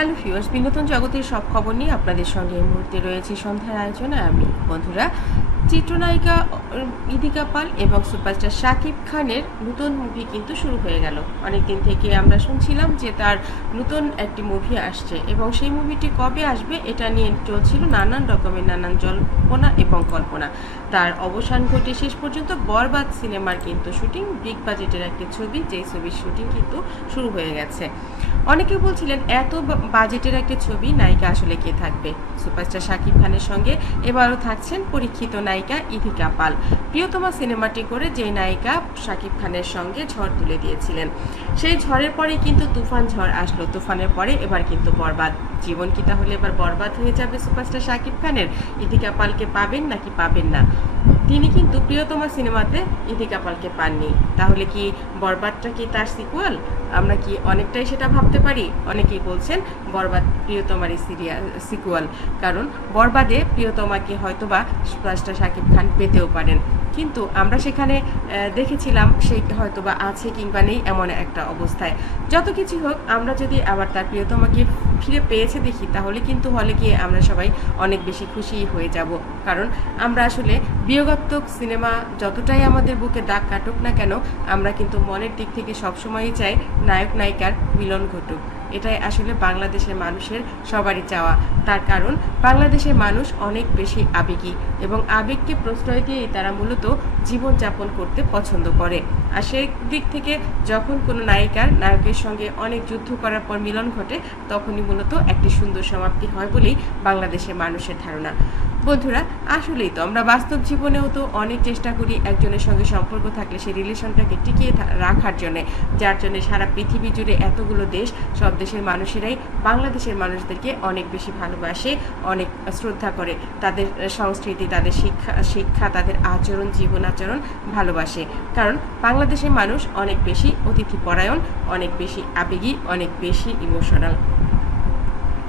Hello ফিওর্স বিনোদন জগতের সব খবর নিয়ে আপনাদের সঙ্গে এই মুহূর্তে রয়েছে। সন্ধ্যার আয়োজনে আমি বন্ধুরা চিত্রনায়িকা, ইদিকা পাল এবং সুপারস্টার শাকিব খানের নতুন মুভি কিন্তু শুরু হয়ে গেল। অনেকদিন থেকে আমরা শুনছিলাম যে তার নতুন একটি মুভি আসছে এবং সেই মুভিটি কবে আসবে এটা নিয়ে চলছিল নানান রকমের নানান জল্পনা এবং কল্পনা। তার অবসান ঘটে শেষ পর্যন্ত বরবাদ সিনেমার কিন্তু শুটিং বিগ বাজেটের একটি ছবি, যেই ছবির শুটিং কিন্তু শুরু হয়ে গেছে। অনেকে বলছিলেন, এত বাজেটের একটা ছবি নায়িকা আসলে কে থাকবে? সুপারস্টার শাকিব খানের সঙ্গে এবারও থাকছেন পরীক্ষিত নায়িকা ইথিকা পাল। প্রিয়তমা সিনেমাটি করে যে নায়িকা শাকিব খানের সঙ্গে ঝড় তুলে দিয়েছিলেন। সেই ঝড়ের পরে কিন্তু তুফান ঝড় আসলো। তুফানের পরে এবার কিন্তু বরবাদ। জীবন কি তাহলে এবার বরবাদ হয়ে যাবে সুপারস্টার শাকিব খানের? ইথিকা পালকে পাবেন নাকি পাবেন না? তিনি কিন্তু প্রিয়তমা সিনেমাতে ইথিকা পালকে পাননি। তাহলে কি বরবাদটা কি তার সিকুয়াল আমরা কি অনেকটাই সেটা ভাবতে পারি? অনেকেই বলছেন বরবাদ প্রিয়তমারই সিরিয়াল সিকুয়াল কারণ বরবাদে প্রিয়তমাকে হয়তোবা সুপারস্টার শাকিব খান পেতেও পারেন। কিন্তু আমরা সেখানে দেখেছিলাম সে হয়তোবা আছে কিংবা নেই এমন একটা অবস্থায়। যত কিছু হোক, আমরা যদি আবার তার প্রিয়তমাকে ফিরে পেয়েছে দেখি, তাহলে কিন্তু হলে গিয়ে আমরা সবাই অনেক বেশি খুশি হয়ে যাব। কারণ আমরা আসলে বিয়োগাত্মক সিনেমা যতটাই আমাদের বুকে দাগ কাটুক না কেন, আমরা কিন্তু মনের দিক থেকে সবসময়ই চাই নায়ক নায়িকার মিলন ঘটুক। এটাই আসলে বাংলাদেশের মানুষের সবারই চাওয়া। তার কারণ, বাংলাদেশের মানুষ অনেক বেশি আবেগী এবং আবেগকে প্রশ্রয় দিয়েই তারা মূলত জীবনযাপন করতে পছন্দ করে। আর সেই দিক থেকে যখন কোনো নায়িকার নায়কের সঙ্গে অনেক যুদ্ধ করার পর মিলন ঘটে, তখনই মূলত একটি সুন্দর সমাপ্তি হয় বলেই বাংলাদেশের মানুষের ধারণা। বন্ধুরা, আসলেই তো আমরা বাস্তব জীবনেও তো অনেক চেষ্টা করি একজনের সঙ্গে সম্পর্ক থাকলে সেই রিলেশনটাকে টিকিয়ে রাখার জন্য, যার জন্য সারা পৃথিবী জুড়ে এতগুলো দেশ, সব দেশের মানুষেরাই বাংলাদেশের মানুষদেরকে অনেক বেশি ভালোবাসে, অনেক শ্রদ্ধা করে। তাদের সংস্কৃতি, তাদের শিক্ষা শিক্ষা, তাদের আচরণ, জীবন আচরণ ভালোবাসে। কারণ বাংলাদেশের মানুষ অনেক বেশি অতিথিপরায়ণ, অনেক বেশি আবেগী, অনেক বেশি ইমোশনাল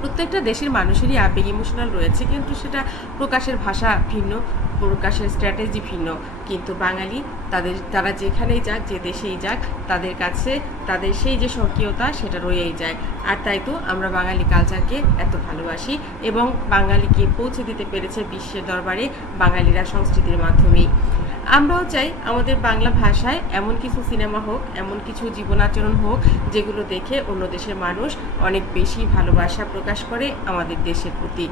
প্রত্যেকটা দেশের মানুষেরই আবেগ ইমোশনাল রয়েছে, কিন্তু সেটা প্রকাশের ভাষা ভিন্ন, প্রকাশের স্ট্র্যাটেজি ভিন্ন। কিন্তু বাঙালি তাদের, তারা যেখানেই যাক, যে দেশেই যাক, তাদের কাছে, তাদের সেই যে স্বকীয়তা, সেটা রয়েই যায়। আর তাই তো আমরা বাঙালি কালচারকে এত ভালোবাসি এবং বাঙালিকে পৌঁছে দিতে পেরেছে বিশ্বের দরবারে বাঙালিরা সংস্কৃতির মাধ্যমেই। আমরাও চাই আমাদের বাংলা ভাষায় এমন কিছু সিনেমা হোক, এমন কিছু জীবনাচরণ হোক, যেগুলো দেখে অন্য দেশের মানুষ অনেক বেশি ভালোবাসা প্রকাশ করে আমাদের দেশের প্রতি।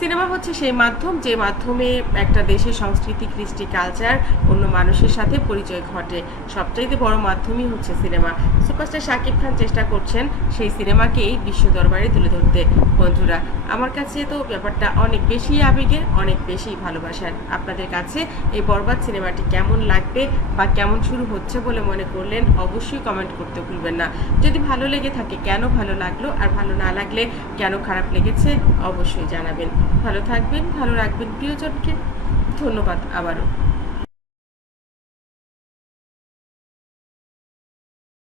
সিনেমা হচ্ছে সেই মাধ্যম যে মাধ্যমে একটা দেশের সংস্কৃতি, কৃষ্টি কালচার অন্য মানুষের সাথে পরিচয় ঘটে। সবচাইতে বড় মাধ্যমই হচ্ছে সিনেমা। সুপারস্টার শাকিব খান চেষ্টা করছেন সেই সিনেমাকেই বিশ্ব দরবারে তুলে ধরতে। বন্ধুরা, আমার কাছে তো ব্যাপারটা অনেক বেশি আবেগের, অনেক বেশি ভালোবাসার। আপনাদের কাছে এই বরবাদ সিনেমাটি কেমন লাগবে বা কেমন শুরু হচ্ছে বলে মনে করলেন অবশ্যই কমেন্ট করতে ভুলবেন না। যদি ভালো লেগে থাকে, কেন ভালো লাগল? আর ভালো না লাগলে কেন খারাপ লেগেছে? অবশ্যই জানাবেন। ভালো থাকবেন ভালো রাখবেন প্রিয়জনকে ধন্যবাদ আবারও।